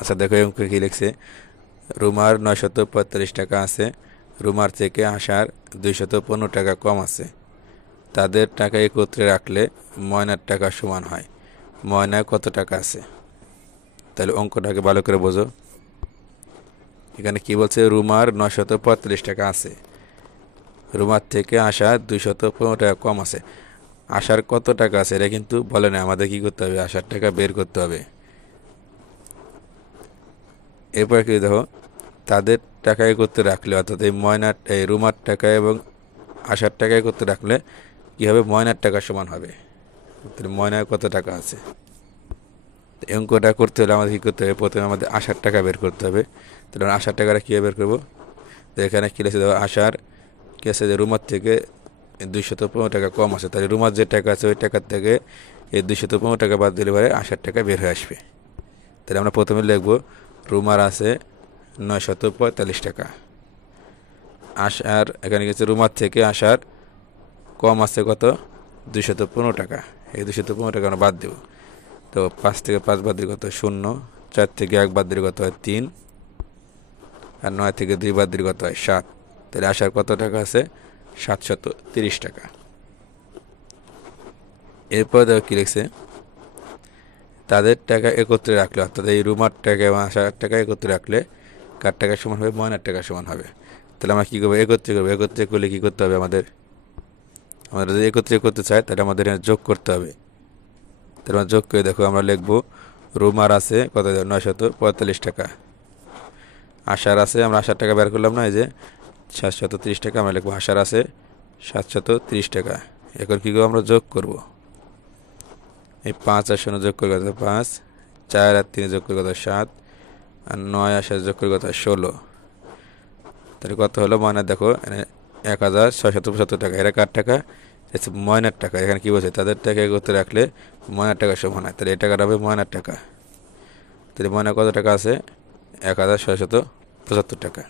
আচ্ছা দেখো এই অঙ্কে কি লিখছে, রুমার 945 টাকা আছে, রুমার থেকে আসার 215 টাকা কম আছে। তাদের টাকা একত্রে রাখলে ময়নার টাকা সমান হয়। ময়নায় কত টাকা আছে? তাহলে অঙ্কটাকে ভালো করে বোঝো। এখানে কি বলছে, রুমার 945 টাকা আছে, রুমার থেকে আসা 215 টাকা কম আছে। আসার কত টাকা আছে এটা কিন্তু বলে না, আমাদের কি করতে হবে, আসার টাকা বের করতে হবে। এরপর কি দেখো, তাদের টাকা একত্রে রাখলে অর্থাৎ এই রুমার টাকা এবং আসার টাকা একত্রে রাখলে কি হবে, ময়নার টাকা সমান হবে। তাহলে ময়নার কত টাকা আছে, এই অঙ্কটা করতে হলে আমাদের কী করতে হবে, প্রথমে আমাদের আসার টাকা বের করতে হবে। তাহলে আসার টাকাটা কীভাবে বের করবো, তো এখানে কী লিখেছে দেখো, আসার কি আছে যে রুমার থেকে 215 টাকা কম আছে, তাহলে রুমার যে টাকা আছে ওই টাকার থেকে এই 215 টাকা বাদ দিলে পরে আসার টাকা বের হয়ে আসবে। তাহলে আমরা প্রথমে লিখবো রুমার আছে 945 টাকা, আসার এখানে গেছে রুমার থেকে আসার কম আছে কত, 215 টাকা। এই 215 টাকা আমরা বাদ দেবো। তো 5 থেকে 5 বাদ দিলে কত, 0। 4 থেকে 1 বাদ দিলে কত হয়, 3। আর 9 থেকে 2 বাদ দিলে কত হয়, 7। তাহলে আসার কত টাকা আছে, 730 টাকা। এরপর দেখো কি লিখছে, তাদের টাকা একত্রে রাখলে অর্থাৎ এই রুমার টাকা এবং আসার টাকা একত্রে রাখলে কার টাকা সমান হবে, ময়নার টাকা সমান হবে। তাহলে আমরা কী করবো, একত্রে করবো। একত্রে করলে কী করতে হবে, আমাদের যদি একত্রে করতে চাই তাহলে আমাদের এখানে যোগ করতে হবে। তাহলে আমরা যোগ করে দেখো, আমরা লিখবো রুমার আছে কত, 945 টাকা। আসার আছে, আমরা আসার টাকা বের করলাম না, এই যে 730 টাকা, আমরা লিখবো আসার আছে 730 টাকা। এখন কী করবো, আমরা যোগ করব। এই 5 আর 0 যোগ করে কত, 5। 4 আর 3 যোগ করে কত, 7। আর 9 আর 7 যোগ করে কত, 16। তাহলে কত হলো, ময়নার দেখো 1675 টাকা। এরা কার টাকা, ময়নার টাকা। এখানে কি বলছে, তাদের টাকা করতে রাখলে ময়নার টাকা সমান হয়। তাহলে এই টাকাটা হবে ময়নার টাকা। তাহলে ময়না কত টাকা আছে, 1675 টাকা।